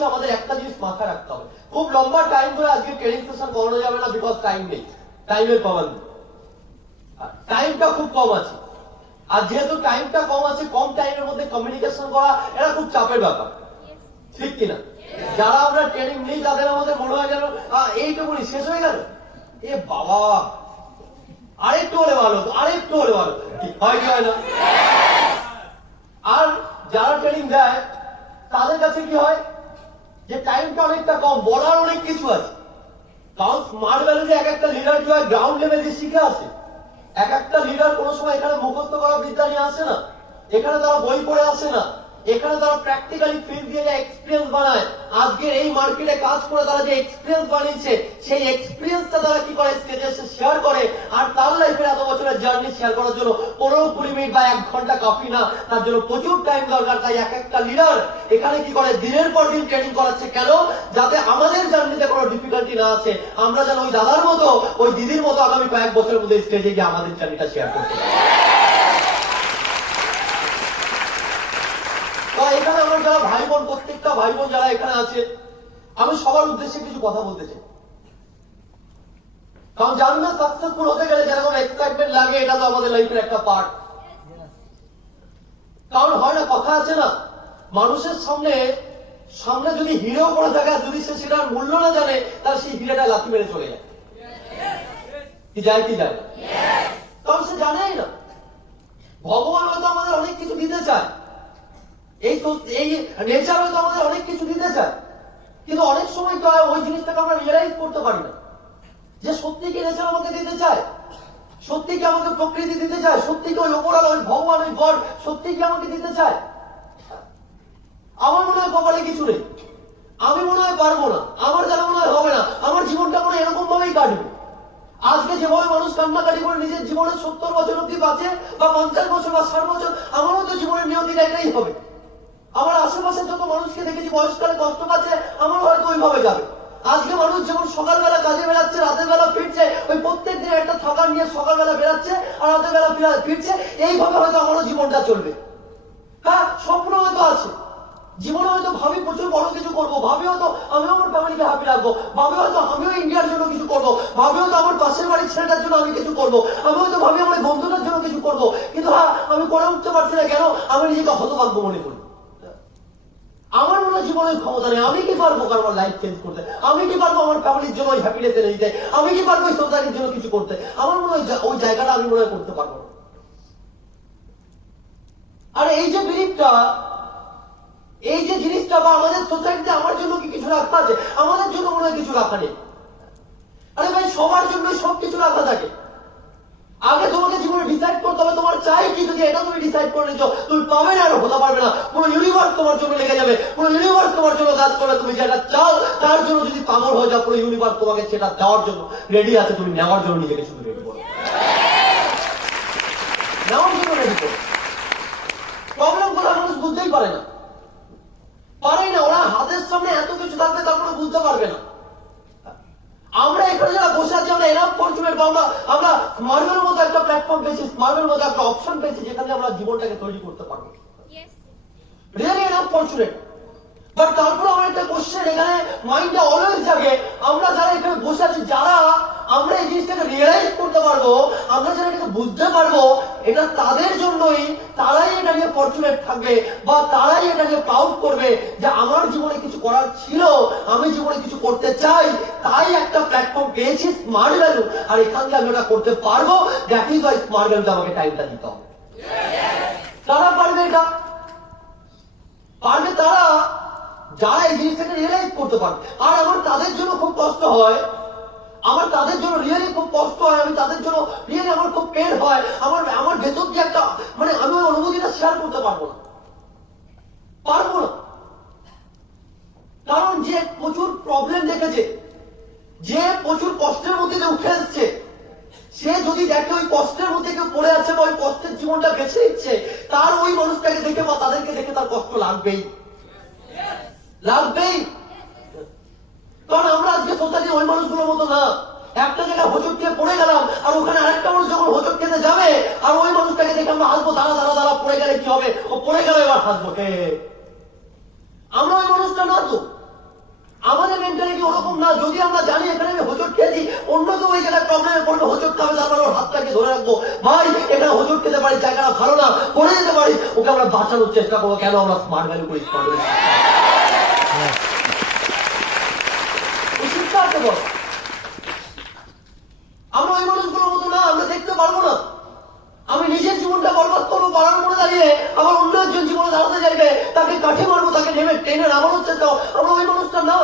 আসছি আমাদের একটা জিনিস মাথায় রাখতে হবে, খুব লম্বা টাইম ধরে আজকে ট্রেনিং সেশন করানো যাবে না, বিকজ টাইম নেই, টাইমের কমান নেই, টাইমটা খুব কম আছে। আর যেহেতু টাইমটা কম আছে, কম টাইমের মধ্যে কমিউনিকেশন করা এটা খুব চাপের ব্যাপার, ঠিক কিনা? যারা আমরা ট্রেনিং নিই তাদের আমাদের মনে হয় যেন এইটুকুনি শেষ হয়ে গেল, এ বাবা আরেকটু হলে ভালো হতো, আরেকটু হলে ভালো হয় কি হয় না? আর যারা ট্রেনিং দেয় তাদের কাছে কি হয় যে টাইমটা অনেকটা কম, বলার অনেক কিছু আছে। কারণ স্মার্ট ভ্যালুতে এক একটা লিডার কি হয় গ্রাউন্ড লেভেলে শিখে আসে। এক একটা লিডার কোনো সময় এখানে মুখস্থ করা বিদ্যা নিয়ে আসে না, এখানে তারা বই পড়ে আসে না, এখানে তারা প্র্যাকটিক্যালি ফিল্ড দিয়ে যে এক্সপিরিয়েন্স বানায়, আজকে এই মার্কেটে কাজ করে তারা যে এক্সপিরিয়েন্স বানিয়েছে সেই এক্সপিরিয়েন্সটা তারা কি করে স্টেজে এসে শেয়ার করে। আর তার লাইফের এত বছরের জার্নি শেয়ার করার জন্য 15-20 মিনিট বা 1 ঘন্টা কাফি না, তার জন্য প্রচুর টাইম দরকার। তাই এক একটা লিডার এখানে কি করে দিনের পর দিন ট্রেনিং করাচ্ছে, কেন? যাতে আমাদের জার্নিতে কোনো ডিফিকাল্টি না আসে, আমরা যেন ওই দাদার মতো ওই দিদির মতো আগামী কয়েক বছরের মধ্যে স্টেজে গিয়ে আমাদের জার্নিটা শেয়ার করতে পারি। এখানে আমার যারা ভাই বোন, প্রত্যেকটা ভাই বোন যারা এখানে আছে, আমি সবার উদ্দেশ্যে কিছু কথা বলতে চাই। কারণ জার্নি সাকসেসফুল হতে গেলে যেরকম এক্সাইটমেন্ট লাগে, এটা তো আমাদের লাইফের একটা পার্ট। কারণ হয় না, কথা আছে না, মানুষের সামনে যদি হিরো করে থাকে, যদি সে সেটার মূল্য না জানে, তাহলে সেই হিরোটা লাথি মেরে চলে যায়। কি যায় কি যায়? কারণ সে জানেই না। ভগবান হয়তো আমাদের অনেক কিছু দিতে চায়, এই নেচার হয়তো আমাদের অনেক কিছু দিতে চায়, কিন্তু অনেক সময় তো ওই জিনিসটাকে আমরা রিয়েলাইজ করতে পারি না যে সত্যি কি নেচার আমাকে দিতে চায়, সত্যি কি আমাকে প্রকৃতি দিতে চায়, সত্যি কি ওই ওপরাল ওই ভগবান ওই গড সত্যি কি আমাকে দিতে চায়। আমার মনে হয় কপালে কিছু নেই, আমি মনে হয় পারবো না, আমার যেন মনে হয় হবে না, আমার জীবনটা মনে হয় এরকম ভাবেই কাটবে। আজকে যেভাবে মানুষ কান্নাকাটি করে নিজের জীবনের 70 বছর অব্দি বাঁচে, বা 50 বছর বা 60 বছর, আমারও তো জীবনের নিয়তিটা এটাই হবে। আমার আশেপাশে যত মানুষকে দেখেছি বয়সকালে কষ্ট পাচ্ছে, আমারও হয়তো ওইভাবে যাবে। আজকে মানুষ যেমন সকালবেলা কাজে বেড়াচ্ছে, রাতের বেলা ফিরছে, ওই প্রত্যেক দিনে একটা থাকার নিয়ে সকালবেলা বেড়াচ্ছে আর রাতের বেলা ফিরছে, এইভাবে হয়তো আমারও জীবনটা চলবে। হ্যাঁ, স্বপ্ন হয়তো আছে, জীবনে হয়তো ভাবি প্রচুর বড় কিছু করবো, ভাবি হয়তো আমিও আমার ফ্যামিলিকে হ্যাপি রাখবো, ভাবি হয়তো আমিও ইন্ডিয়ার জন্য কিছু করবো, ভাবি হয়তো আমার পাশের বাড়ির ছেলেটার জন্য আমি কিছু করবো, আমি হয়তো ভাবি আমার বন্ধুটার জন্য কিছু করবো, কিন্তু হ্যাঁ আমি করে উঠতে পারছি না, কেন? আমি নিজেকে হতভাগ্য মনে করি। আমার মনে হয় জীবনের ক্ষমতা নেই, আমি কি পারবো আমার লাইফ চেঞ্জ করতে, আমি কি পারবো আমার ফ্যামিলির জন্য ওই হ্যাপিনেস এনে দিতে, আমি কি পারবো সোসাইটির জন্য কিছু করতে? আমার মনে হয় ওই জায়গাটা আমি মনে হয় করতে পারবো না। আর এই যে বিলিফটা, এই যে জিনিসটা, বা আমাদের সোসাইটিতে আমার জন্য কি কিছু রাখা আছে, আমাদের জন্য মনে হয় কিছু রাখা নেই। আরে ভাই, সবার জন্য সব কিছু রাখা থাকে। আগে তোমাকে জীবনে ডিসাইড করতে হবে তোমার চাই কি। যদি এটা তুমি ডিসাইড করে নিচ্ছ, তুমি পাবে না আর হতে পারবে না। পুরো ইউনিভার্স তোমার জন্য লেগে যাবে, পুরো ইউনিভার্স তোমার জন্য কাজ করবে। তুমি যেটা চাও তার জন্য যদি পাগল হয়ে যাও, পুরো ইউনিভার্স তোমাকে সেটা দেওয়ার জন্য রেডি আছে। তুমি নেওয়ার জন্য নিজেকে শুধু রেডি করো, নেওয়ার জন্য রেডি করো। প্রবলেম গুলো মানুষ বুঝতেই পারে না, ওরা হাতের সামনে এত কিছু থাকবে তারপরে বুঝতে পারবে না। আমরা এখানে যারা বসে আছি, আমরা এনাফ ফরচুনেট, আমরা স্মার্টের মতো একটা প্ল্যাটফর্ম পেয়েছি, স্মার্টের মতো একটা অপশন পেয়েছি যেখানে আমরা জীবনটাকে তৈরি করতে পারবো। Really enough fortunate. বাট তারপর আমার একটা কোশ্চেন এখানে মাইন্ডটা অলওয়েজ জাগে, আমরা যারা এখানে বসে আছি, যারা আমরা এই জিনিসটাকে রিয়েলাইজ করতে পারবো, আমরা যারা এটাকে বুঝতে পারবো, এটা তাদের জন্যই, তারাই এটা নিয়ে ফরচুনেট থাকবে, বা তারাই এটা নিয়ে প্রাউড করবে যে আমার জীবনে কিছু করার ছিল, আমি জীবনে কিছু করতে চাই, তাই একটা প্ল্যাটফর্ম পেয়েছি স্মার্ট ভ্যালু, আর এখান থেকে আমি ওটা করতে পারবো। দ্যাট ইজ ওয়াই স্মার্ট ভ্যালুতে আমাকে টাইমটা দিতে হবে। তারা পারবে, এটা পারবে তারা যারা এই জিনিসটাকে রিয়েলাইজ করতে পারবে। আর আমার তাদের জন্য খুব কষ্ট হয়, আমার তাদের জন্য রিয়েলি খুব কষ্ট হয়, আমি তাদের জন্য রিয়েলি আমার খুব পেন হয়, আমার ভেতর দিয়ে একটা আমি ওই অনুভূতিটা শেয়ার করতে পারবো না। কারণ যে প্রচুর প্রবলেম দেখেছে, যে প্রচুর কষ্টের মধ্যে দিয়ে উঠে এসছে, সে যদি দেখে ওই কষ্টের মধ্যে কেউ পড়ে আছে বা ওই কষ্টের জীবনটা বেছে নিচ্ছে, তার ওই মানুষটাকে দেখে বা তাদেরকে দেখে তার কষ্ট লাগবেই। কারণ আমরা আজকে সোসাইটি ওই মানুষগুলোর মতো না। একটা জায়গায় হোঁচট খেয়ে পড়ে গেলাম, আর ওখানে আরেকটা মানুষ যখন হোঁচট খেতে যাবে, আর ওই মানুষটাকে দেখে আমরা হাসবো, দাঁড়া পড়ে গেলে কি হবে, ও পড়ে গেলে এবার হাসবো। আমরা ওই মানুষটা না তো, না, যদি আমরা জানি এখানে আমি হোঁচট খেয়েছি, অন্য কেউ এই জায়গায় প্রবলেমে পড়বে, হোঁচট খাবে, তারপরে ওর হাতটাকে ধরে রাখবো, ভাই এখানে হোঁচট খেতে পারি, জায়গাটা ভালো না, পড়ে যেতে পারি, ওকে আমরা বাঁচানোর চেষ্টা করবো। কেন? আমরা স্মার্ট ভ্যালু করি, স্মার্ট ভ্যালু শিক্ষা আছে বল। আমরা ওই মানুষগুলোর মতো না, আমরা দেখতে পারবো না। আমি নিজের জীবনটা বরবাদ করবো, পাড়ার মনে দাঁড়িয়ে আমার অন্য একজন জীবনে দাঁড়াতে চাইবে, তাকে কাঠি মারবো, তাকে নেমে টেনে নামানোর চেষ্টা। আমরা ওই মানুষটা না,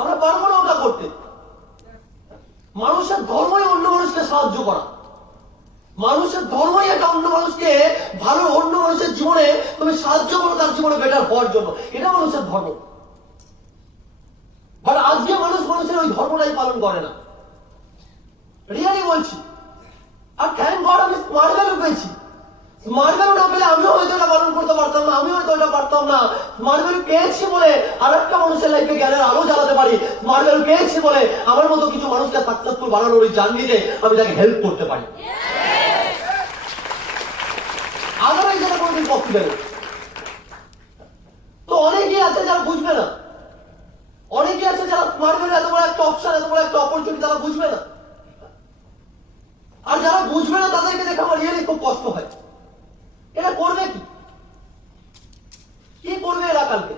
আমরা পারবো না ওটা করতে। মানুষের ধর্মই অন্য মানুষকে সাহায্য করা, মানুষের ধর্মই একটা অন্য মানুষকে ভালো, অন্য মানুষের জীবনে তুমি সাহায্য করো তার জীবনে বেটার হওয়ার জন্য, এটা মানুষের ধর্ম। বাট আজকে মানুষ মানুষের ওই ধর্মটাই পালন করে না, রিয়ালি বলছি। আর থ্যাংক গড আমি স্মার্ট ভ্যালু পেয়েছি। স্মার্ট ভ্যালু না পেলে আমিও হয়তো এটা পালন করতে পারতাম না, আমিও হয়তো এটা পারতাম না। স্মার্ট ভ্যালু পেয়েছি বলে আর একটা মানুষের লাইফে জ্ঞানের আলো জ্বালাতে পারি। স্মার্ট ভ্যালু পেয়েছি বলে আমার মতো কিছু মানুষকে সাকসেসফুল বানানোর ওই জার্নিতে আমি তাকে হেল্প করতে পারি। আদারওয়াইজ এটা কোনোদিন পসিবল। তো অনেকেই আছে যারা বুঝবে না, অনেকে আছে যারা স্মার্ট ভ্যালু এত বড় একটা অপশন, এত বড় একটা অপরচুনিটি তারা বুঝবে না। আর যারা বুঝবে না তাদেরকে দেখে আমার রিয়েলি খুব কষ্ট হয়। এরা করবে কি করবে এরা কালকে?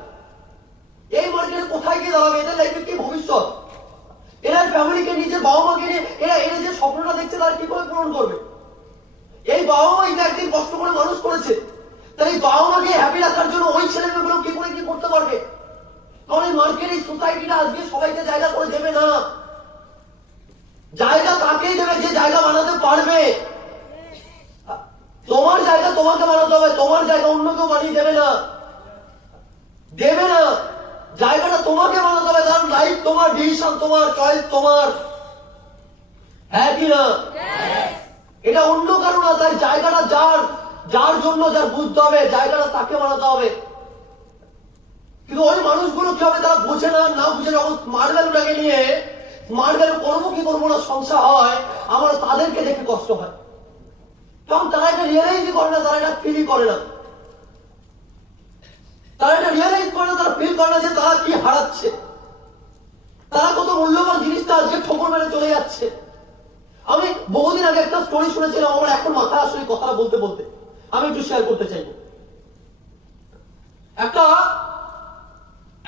এই মার্কেটে কোথায় গিয়ে দাঁড়াবে? এদের লাইফে কি ভবিষ্যৎ? এরা ফ্যামিলিকে, নিজের বাবা মাকে নিয়ে এরা যে স্বপ্নটা দেখছে তারা কি করে পূরণ করবে? এই বাবা মা এটা একদিন কষ্ট করে মানুষ করেছে, তাই এই বাবা মাকে হ্যাপি রাখার জন্য ওই ছেলে মেয়েগুলো কি করে কি করতে পারবে? কারণ এই মার্কেট, এই সোসাইটিটা আজকে সবাইকে জায়গা করে দেবে না। জায়গা তাকেই দেবে যে জায়গা বানাতে পারবে। তোমার জায়গা তোমাকে বানাতে হবে, তোমার জায়গা অন্য কেউ বানিয়ে দেবে না, দেবে না। জায়গাটা তোমাকে বানাতে হবে, কারণ লাইফ তোমার, ডিসিশন তোমার, চয়েস তোমার, হ্যাঁ কি না? এটা অন্য কারণ না। তাই জায়গাটা যার জন্য, যার বুঝতে হবে, জায়গাটা তাকে বানাতে হবে। কিন্তু ওই মানুষগুলো কি হবে? তারা বোঝে না বুঝে যখন স্মার্ট ভ্যালুটাকে নিয়ে স্মার্ট ভ্যালু করবো কি করবো না সংসার হয়, আমার তাদেরকে দেখে কষ্ট হয়। কারণ তারা এটা রিয়েলাইজই করে না, তারা এটা ফিলই করে না, তারা এটা রিয়েলাইজ করে না, তারা ফিল করে না যে তারা কি হারাচ্ছে, তারা কত মূল্যবান জিনিসটা আজকে ঠোকর মেরে চলে যাচ্ছে। আমি বহুদিন আগে একটা স্টোরি শুনেছিলাম, আমার এখন মাথায় আসলে কথাটা বলতে বলতে আমি একটু শেয়ার করতে চাইব।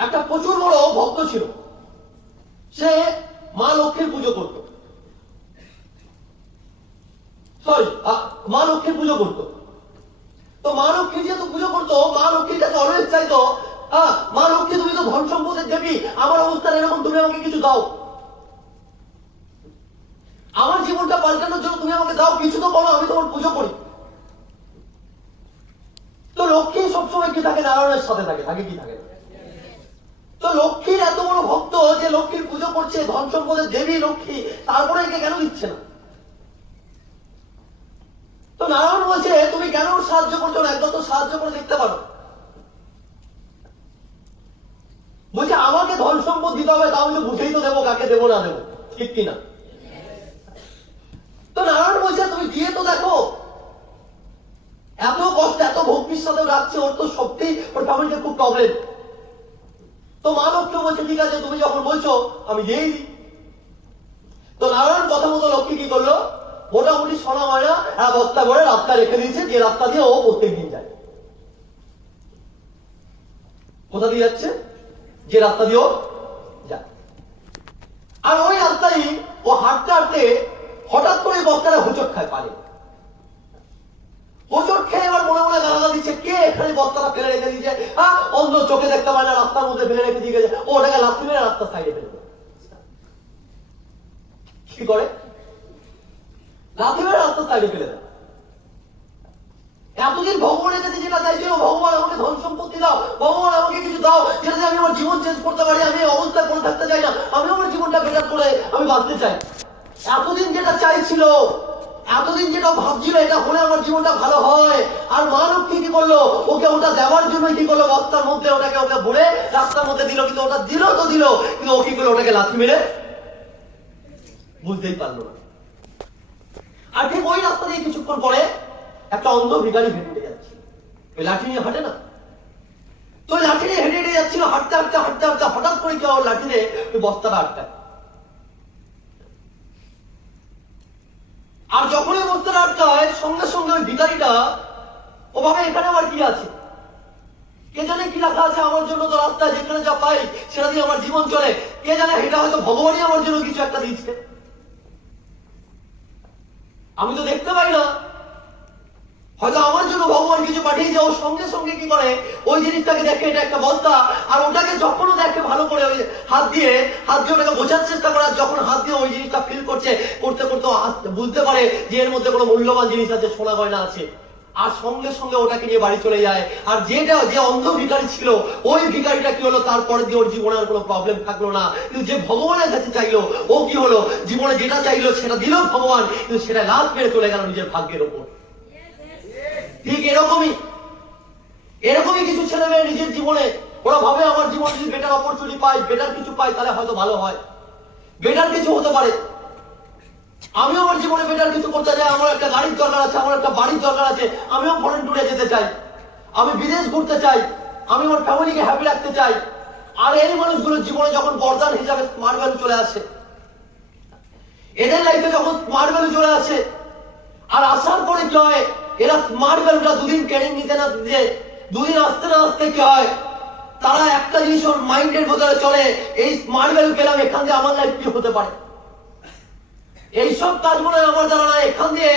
একটা প্রচুর বড় ভক্ত ছিল, সে মা লক্ষ্মীর পুজো করত, মা লক্ষ্মীর পুজো করতো। তো মা লক্ষ্মী যেহেতু পুজো করতো, মা লক্ষ্মীর কাছে অলওয়েজ চাইতো, মা লক্ষ্মী তুমি তো ধন সম্পদের দেবী, আমার অবস্থা এরকম, তুমি আমাকে কিছু দাও, আমার জীবনটা পাল্টানোর জন্য তুমি আমাকে দাও, কিছু তো বলো, আমি তোমার পুজো করি। তো লক্ষ্মী সবসময় কি থাকে? নারায়ণের সাথে থাকে, থাকে কি থাকে? তো লক্ষ্মীর এত বড় ভক্ত যে লক্ষ্মীর পুজো করছে, ধন সম্পদের দেবী লক্ষ্মী, তারপরে একে কেন দিচ্ছে না? তো নারায়ণ বলছে তুমি কেন সাহায্য করছো না, একদম তো সাহায্য করে দেখতে পারো। বলছে আমাকে ধন সম্পদ দিতে হবে, তাও আমি বুঝেই তো দেবো, কাকে দেবো না দেবো, ঠিক কিনা? তো নারায়ণ বলছে তুমি দিয়ে তো দেখো, এত কষ্ট, এত ভক্তির সাথে রাখছে, ওর তো সত্যি ওর ফ্যামিলিতে খুব প্রবলেম। তো মা লক্ষ্মী বলছে ঠিক আছে, তুমি যখন বলছো আমি দিয়েই দিই। তো নারায়ণ কথা মতো লক্ষ্মী কি করলো, মোটামুটি সোনা ময়না এক বস্তা করে রাস্তা রেখে দিয়েছে, যে রাস্তা দিয়ে ও প্রত্যেক দিন যায়। কোথা দিয়ে যাচ্ছে? যে রাস্তা দিয়ে ও যায়। আর ওই রাস্তায় ও হাঁটতে হাঁটতে হঠাৎ করে বস্তাটা হোঁচট খায়, পারে হোঁচট খেয়ে এবার মনে মনে গালাগাল দিচ্ছে, কে এখানে বস্তাটা ফেলে রেখে দিয়েছে, অন্ধ চোখে দেখতে পায় না, রাস্তার মধ্যে ফেলে রেখে দিয়ে গেছে, ও ওটাকে লাথি মেরে রাস্তার সাইডে ফেলে দেয়। কি করে? লাথি মেরে রাস্তার সাইডে ফেলে দেয়। এতদিন ভগবানের কাছে যেটা চাইছিল, ভগবান আমাকে ধন সম্পত্তি দাও, ভগবান আমাকে কিছু দাও যেটাতে আমি আমার জীবন চেঞ্জ করতে পারি, আমি এই অবস্থায় পড়ে থাকতে চাই না, আমি আমার জীবনটা বেটার করে আমি বাঁচতে চাই। এতদিন যেটা চাইছিল, এতদিন যেটা ভাবছিল এটা হলে আমার জীবনটা ভালো হয়, আর মা লক্ষ্মী কি করলো, ওকে ওটা দেওয়ার জন্য কি করলো, বস্তার মধ্যে ওকে ভরে রাস্তার মধ্যে দিল। কিন্তু ওটা দিল তো দিল, কিন্তু ও কি করলো, ওটাকে লাথি মেরে বুঝতেই পারলো না। আর ঠিক ওই রাস্তা দিয়ে কিছুক্ষণ পরে একটা অন্ধ ভিখারি হেঁটে যাচ্ছে, ওই লাঠি নিয়ে হাঁটে না, তো লাঠি নিয়ে হেঁটে যাচ্ছিল, হাঁটতে হাঁটতে হঠাৎ করে কি ভিকারিটা ওর লাঠিতে ওই বস্তাটা আটকায়। আর যখনই বস্তাটা আটকায় সঙ্গে সঙ্গে ওই ভিকারিটা ওভাবে এখানে আমার কি আছে, কে জানে কি রাখা আছে আমার জন্য, তো রাস্তায় যেখানে যা পাই সেটা দিয়ে আমার জীবন চলে, কে জানে এটা হয়তো ভগবানই আমার জন্য কিছু একটা দিচ্ছে, আমি তো দেখতে পাই না, হয়তো আমার জন্য ভগবান কিছু পাঠিয়েছে। ও সঙ্গে সঙ্গে কি করে ওই জিনিসটাকে দেখে এটা একটা বস্তা, আর ওটাকে যখনও দেখে ভালো করে ওই হাত দিয়ে ওটাকে বোঝার চেষ্টা করে, যখন হাত দিয়ে ওই জিনিসটা ফিল করছে, করতে করতে বুঝতে পারে যে এর মধ্যে কোনো মূল্যবান জিনিস আছে, সোনা গয়না আছে, আর সঙ্গে সঙ্গে ওটাকে নিয়ে বাড়ি চলে যায়। আর যে অন্ধ ভিখারি ছিল ওই ভিখারিটা কি হলো, তারপরে দিয়ে ওর জীবনে আর কোনো প্রবলেম থাকলো না। কিন্তু যে ভগবানের কাছে চাইলো ও কি হলো, জীবনে যেটা চাইলো সেটা দিল ভগবান, কিন্তু সেটা লাভ মেরে চলে গেল নিজের ভাগ্যের ওপর। ঠিক এরকমই কিছু ছেলে মেয়ে নিজের জীবনে ওরা ভাবে আমার জীবনে যদি বেটার অপরচুনিটি পাই, বেটার কিছু পাই, তাহলে হয়তো ভালো হয়, বেটার কিছু হতে পারে। আমিও আমার জীবনে বেটার কিছু করতে চাই, আমার একটা গাড়ির দরকার আছে, আমার একটা বাড়ির দরকার আছে, আমিও ফরেন ট্যুরে যেতে চাই, আমি বিদেশ ঘুরতে চাই, আমি আমার ফ্যামিলিকে হ্যাপি রাখতে চাই। আর এই মানুষগুলোর জীবনে যখন বরদান হিসাবে স্মার্ট ভ্যালু চলে আসে, এদের লাইফে যখন স্মার্ট ভ্যালু চলে আসে, আর আসার পরে কি হয়, এরা স্মার্ট ভ্যালুটা দুদিন ট্রেনিং নিতে না দিতে, দুদিন আসতে না আসতে কি হয়, তারা একটা জিনিস ওর মাইন্ডের ভেতরে চলে, এই স্মার্ট ভ্যালু পেলাম, এখান দিয়ে আমার লাইফ কি হতে পারে, এইসব কাজ মনে হয় আমার জানা না, এখান দিয়ে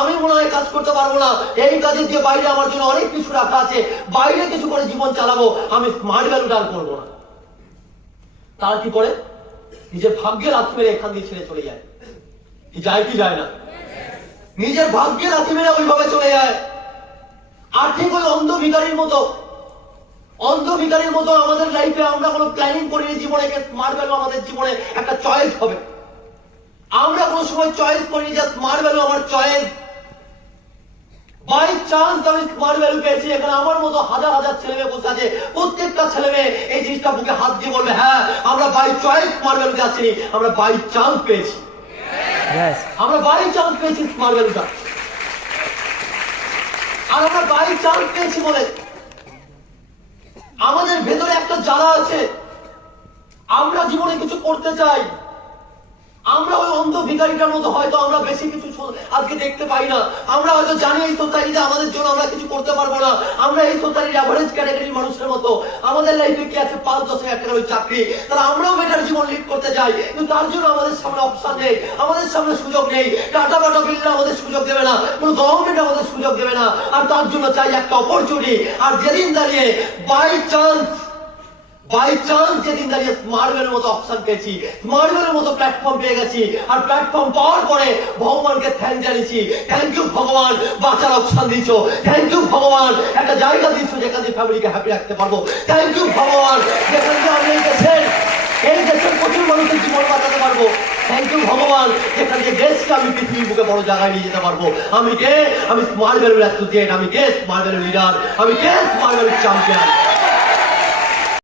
আমি মনে হয় কাজ করতে পারবো না, এই কাজের দিয়ে বাইরে আমার জন্য অনেক কিছু রাখা আছে, বাইরে কিছু করে জীবন চালাবো, আমি স্মার্ট ভ্যালুটা আর করবো না। তারা কি করে নিজের ভাগ্যের লাথি মেরে এখান দিয়ে ছেড়ে চলে যায়, কি যায় না, নিজের ভাগ্যের লাথি মেরে ওইভাবে চলে যায়। আর ঠিক ওই অন্ধ ভিখারির মতো আমাদের লাইফে আমরা কোনো প্ল্যানিং করিনি জীবনে স্মার্ট ভ্যালু আমাদের জীবনে একটা চয়েস হবে, আমরা কোনো সময় চয়েস করিনি যে স্মার্ট ভ্যালু আমার চয়েস। বাই চান্স আমি স্মার্ট ভ্যালু পেয়েছি, এখানে আমার মতো হাজার হাজার ছেলে মেয়ে বসে আছে, প্রত্যেকটা ছেলে মেয়ে এই জিনিসটা বুকে হাত দিয়ে বলবে, হ্যাঁ আমরা বাই চয়েস স্মার্ট ভ্যালুতে আসিনি, আমরা বাই চান্স পেয়েছি, আমরা বাই চান্স পেয়েছি স্মার্ট ভ্যালুটা। আর আমরা বাই চান্স পেয়েছি বলে আমাদের ভেতরে একটা জ্বালা আছে, আমরা জীবনে কিছু করতে চাই, আমরা ওই অন্ধ ভিখারিটার মতো হয়তো আমরা বেশি কিছু আজকে দেখতে পাই না, আমরা হয়তো জানি এই সোসাইটিতে আমাদের জন্য আমরা কিছু করতে পারবো না, আমরা এই সোসাইটির অ্যাভারেজ ক্যাটাগরির মানুষের মতো, আমাদের লাইফে কি আছে 5-10 হাজার টাকার ওই চাকরি, তাহলে আমরাও বেটার জীবন লিড করতে চাই, কিন্তু তার জন্য আমাদের সামনে অপশন নেই, আমাদের সামনে সুযোগ নেই, টাটা বাটা বিল্ডার আমাদের সুযোগ দেবে না, কোনো গভর্নমেন্ট আমাদের সুযোগ দেবে না, আর তার জন্য চাই একটা অপরচুনিটি। আর যেদিন দাঁড়িয়ে বাই চান্স যেদিন দাঁড়িয়ে স্মার্ট ভ্যালুর মতো অপশন পেয়েছি, স্মার্ট ভ্যালুর মতো প্ল্যাটফর্ম পেয়ে গেছি, আর প্ল্যাটফর্ম পাওয়ার পরে ভগবানকে থ্যাংক জানিয়েছি, থ্যাংক ইউ ভগবান বাঁচার অপশন দিচ্ছ, থ্যাংক ইউ ভগবান একটা জায়গা দিচ্ছ যেখানে ফ্যামিলিকে হ্যাপি রাখতে পারবো, থ্যাংক ইউ ভগবান যেখানে আমি এই দেশের প্রচুর মানুষের জীবন বাঁচাতে পারবো, থ্যাংক ইউ ভগবান যেখানে দেশকে আমি পৃথিবীর বুকে বড় জায়গায় নিয়ে যেতে পারবো। আমি স্মার্ট ভ্যালুর অ্যাসোসিয়েট, আমি স্মার্ট ভ্যালু লিডার, আমি স্মার্ট ভ্যালু চ্যাম্পিয়ন।